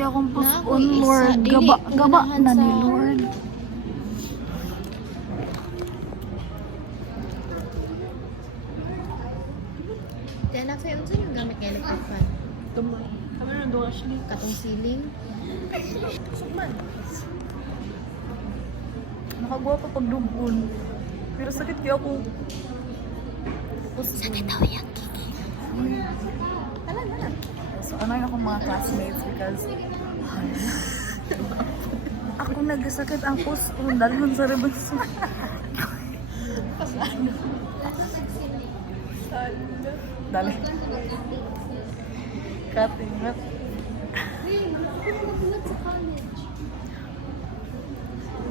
kaya akong Na, puson, kung isa, Lord. dili, Gaba unahan na ni sa- Lord. Kaya na sa'yo, saan yung gamit ng electric fan? Tumay. Kami rin doon, Ashley. Katong ceiling? Sukman. Nakagawa pa pag dugon. Pero sakit kaya ako. Sakit daw yan, Kiki. So, ano yung akong mga classmates because ako nagsakit ang puso dalhon sa rebelso. Dali. Katingat.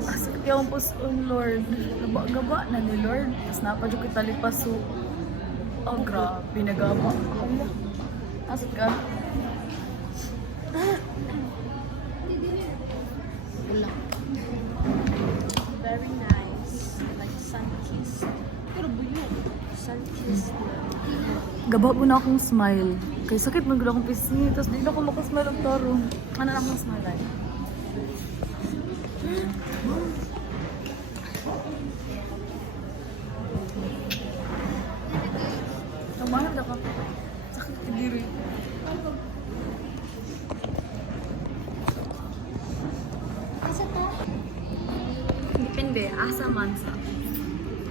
Asik yung puso, Lord. Gaba-gaba na ni Lord. Tapos napadyo kita lipaso. Oh, grabe. Nagaba. Asik ka. Ulang. Very nice. Like sun kiss. Pero buyog. Sun kiss. Gaba po na akong smile. Kaya sakit magula akong pisngi. Tapos di na ako makasmile ang taro. Ano na akong smile ay? Tamahan na ka. Sakit ka diri. Depende. Asa man sa.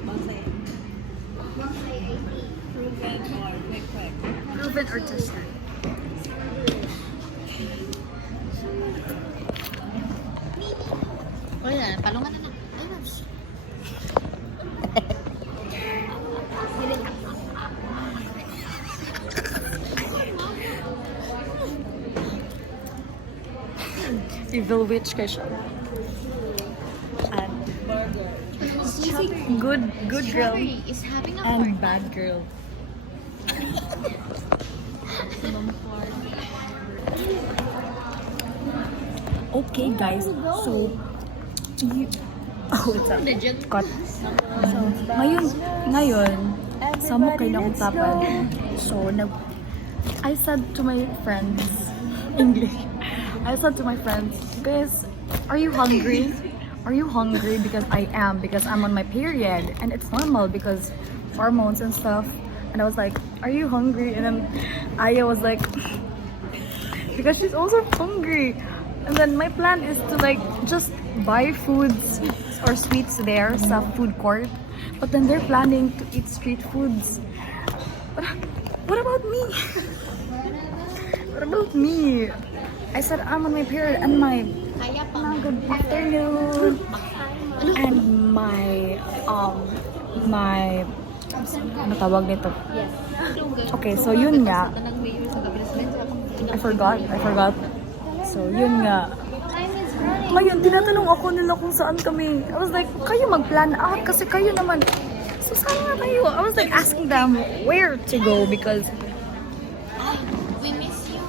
Bonsai. Proven or quick quick. Proven or tested? O yan, palungan na na. Ayun. Evil witch kay siya. And good girl Strawberry is having a and party. bad girl. Okay guys, so it's a cut. So, ngayon, samo kay na utapan. So, I said to my friends, English, I said to my friends, guys, are you hungry? Are you hungry? Because I am, because I'm on my period. And it's normal because hormones and stuff. And I was like, are you hungry? And then Aya was like, because she's also hungry. And then my plan is to like just buy foods or sweets there sa food court. But then they're planning to eat street foods. What about me? What about me? I said I'm on my period and my Kaya pa. good afternoon and my ano tawag nito? Yes. Okay, so yun nga. I forgot. So yun nga. Ngayon, tinatanong ako nila kung saan kami. I was like, kayo mag-plan out kasi kayo naman. So saan nga kayo? I was like asking them where to go because We miss you.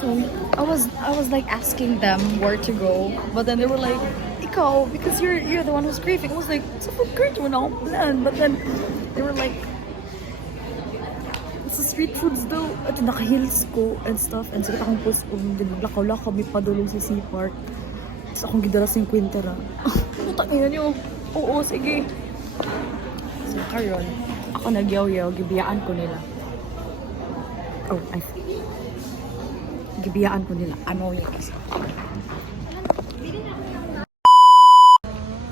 so I was like asking them where to go, but then they were like, ikaw, because you're the one who's craving. I was like, sa food court wala akong plan. But then they were like, sa street foods daw, at naka-heels ko and stuff, and sakit akong post ko, naglakaw-lakaw, may padulong sa Sea Park. Tapos akong gidala 50 ra. Puta niya niyo. Oo, sige. So, karon, ako nagyaw-yaw, gibiyaan ko nila. Oh, gibiyaan ko nila. Ano yun kasi?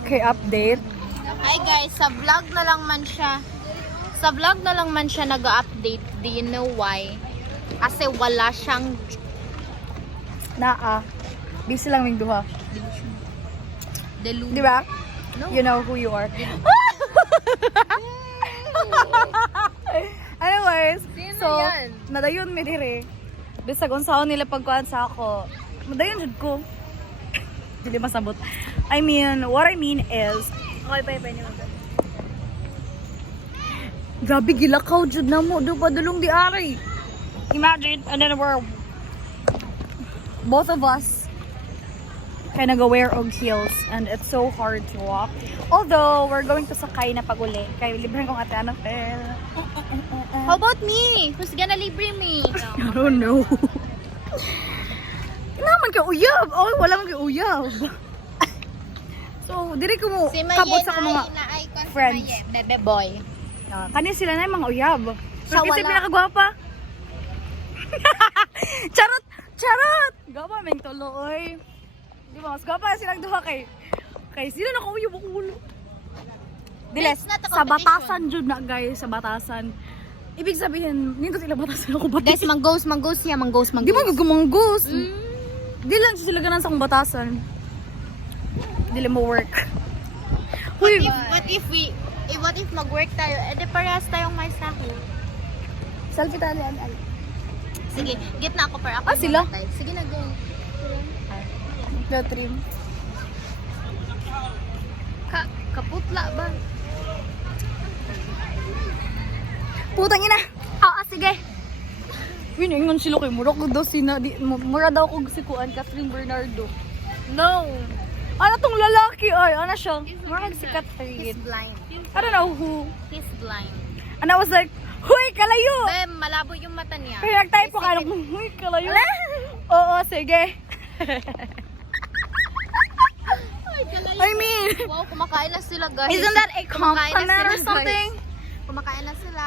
Okay, update. Hi guys, sa vlog na lang man siya. Sa vlog na lang man siya nag-update. Do you know why? Kasi wala siyang Busy lang yung duha. delusion. Di ba? No. You know who you are. Anyways, Sino so, yan? nadayon mi dire. Bisag unsaon nila pagkuhan sa ako. Nadayon jud ko. Dili masabot. I mean, what I mean is, okay, pa niyo. Grabe gilakaw jud na mo, do padulong di ari. Imagine, and then we're both of us kind of wear og heels and it's so hard to walk. Although, we're going to Sakay na pag-uli. Kaya libre kong ate Anapel. How about me? Who's gonna libre me? I don't know. Naman ka uyab. Oh, wala man ka uyab. So, diri ko mo Si Maye kabot sa akong mga na icon friends. si Maye, bebe boy. Kani sila na yung mga uyab. Siya Pero kasi wala. pinakagwapa. Charot! Charot! Gapa, may tolo, oy. Di ba, mas gapa silang duha kay sino na kauyab ako ulo. Diles, It's not a sa competition. batasan jud na guys, sa batasan. Ibig sabihin, nindot sila batasan ako batis. Guys, manggos siya, manggos. Di ba gumanggos? Mm. Di lang sila ganan sa akong batasan. Di lang mo work. Uy, What if mag-work tayo? Edi parehas tayong may sahod. selfie tayo yan. Sige, gitna ako para ako. Ah, sila? mamatay. Sige na, go. The trim. Kaputla ba? Putang ina. Sige. Winingon sila kay mura ko daw mura daw ko si Kuan Catherine Bernardo. No. Ano tong lalaki ay? Ano siya? Mura kang si He's Catherine. blind. I don't know who. He's blind. And I was like, huy, kalayo! Bem, malabo yung mata niya. Kaya nag-type po ka ng, huy, kalayo. Oo, sige. I mean, Wow, kumakain na sila, guys. isn't that a Kumakain na compliment or sila, something? guys. Kumakain na sila.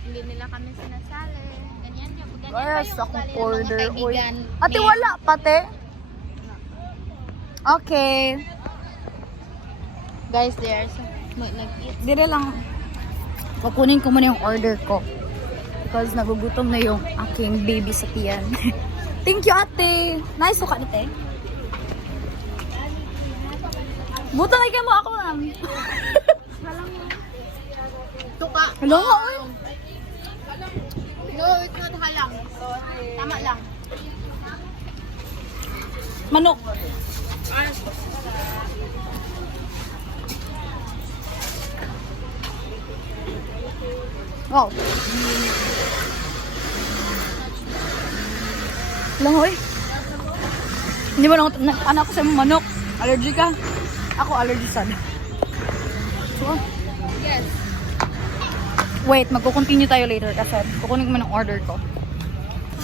Hindi nila kami sinasali. Ganyan yung Yes, ugali ng akong mga order. Uy. kaibigan. Ate, wala, pate. Okay. Guys, there's nag-eat. Dire lang. Kukunin ko muna yung order ko. Because nagugutom na yung aking baby sa tiyan. Thank you, ate. Nice, suka nite. Butang ay mo ako lang. Tuka. Hello nga, oy. No, it's not halang. Tama lang. Manok. Wow. Lang, oy. Hindi mo lang anak ko sa manok. Allergy ka? Ako allergy sad. So, Yes. wait, magko-continue tayo later kasi kukunin ko man ang order ko.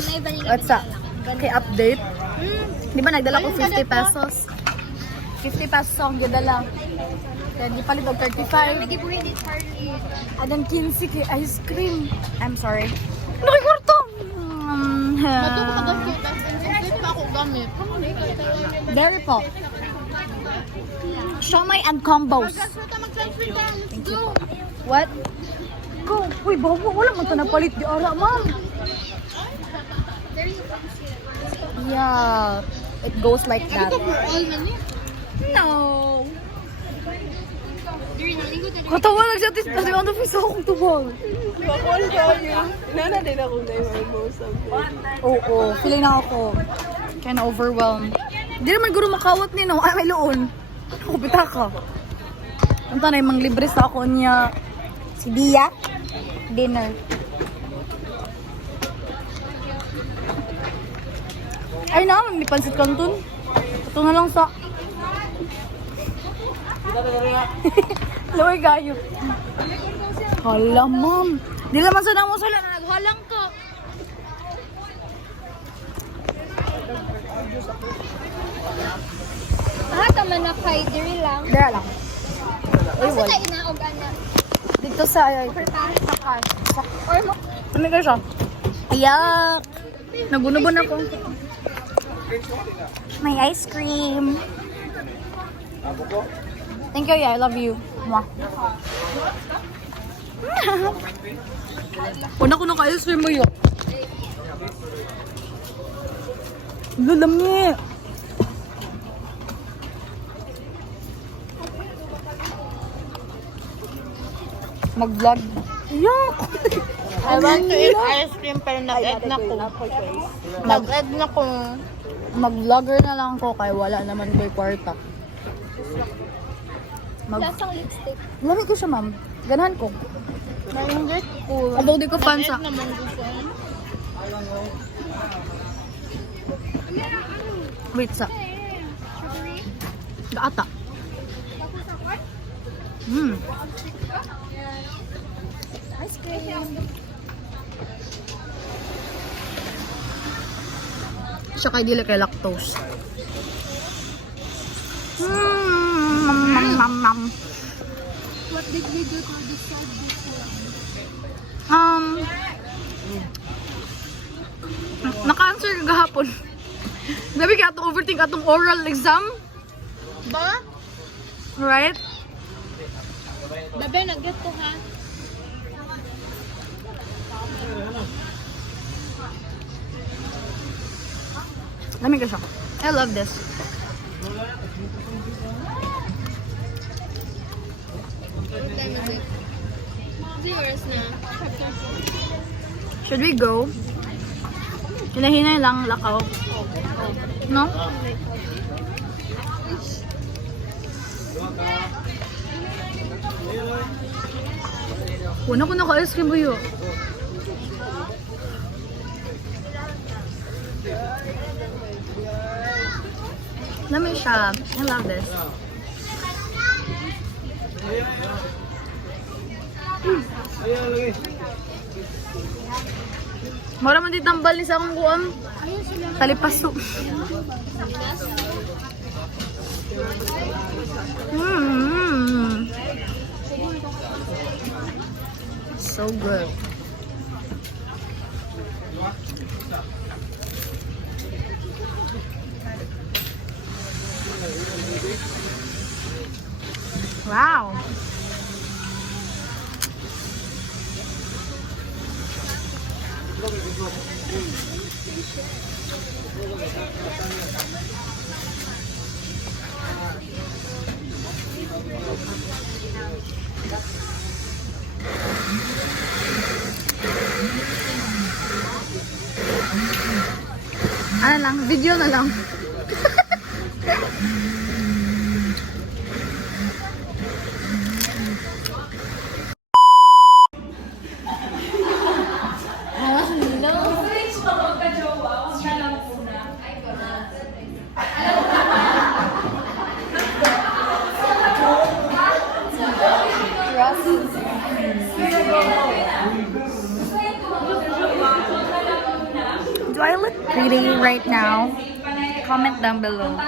May vanilla. What's up? Okay, update. Di ba nagdala ko 50 pesos? 50 pesos ang gidala. Kaya di palit og 35. Nag-ibuhin ni Charlie. Adan 15 kay ice cream. I'm sorry. Nakikwarto! Hindi pa ako gamit. Very po. Siomay and combos. Thank you. What? Go. Uy, bawa. Wala man ito napalit di ara, ma'am. Yeah. It goes like that. No. Katawa lang siya. Kasi ano piso akong tubang. Nana din ako na yung most of it. Oo. Feeling na ako. Kinda overwhelmed. Hindi naman guro makawat ni no. Ay, may loon. Ako pitaka. Punta na yung libre sa ako niya. Si Dia. Dinner. Ay na, may pansit kanton. Ito na lang sa... Laway gayo. Hala, ma'am. Di naman sa namo sila na naghalang ka. Tama na kay diri lang. Dara lang. Ay, Kasi wala. tayo inaog ana. Dito sa... Sa car. Or mo. Ano ka siya? Ayak. Nabunubon ako. May ice cream. Thank you, yeah. I love you. Mwah. Una ko naka-ice cream mo yun. Lalami. Mag-vlog. Yuck! I want to eat ice cream pero nag-egg na ko. Nag-egg na ko. Mag-vlogger na lang ako kaya wala naman ko'y kwarta. Lasang lipstick. Lamig ko siya, ma'am. Ganahan ko. Nalungit ko. Although di ko fan sa... Nag-egg naman gusto. Wait, sa... Gaata. Ice cream. siya kay dili kay lactose. What did we do to decide this Naka-answer ka gahapon. Sabi ka atong overthink atong oral exam, Ba? right? Dabe, nag-get ko ha. Lamig ka siya. I love this. What time is it? 3 hours na. Should we go? Hinahinay lang, lakaw. No? Una ko naka-ice cream buyo. Lamig siya. I love this. Mara man di tambal ni sa akong kuam. Talipaso. So good. Wow. Ano lang, video na lang. Do I look pretty right now? Comment down below.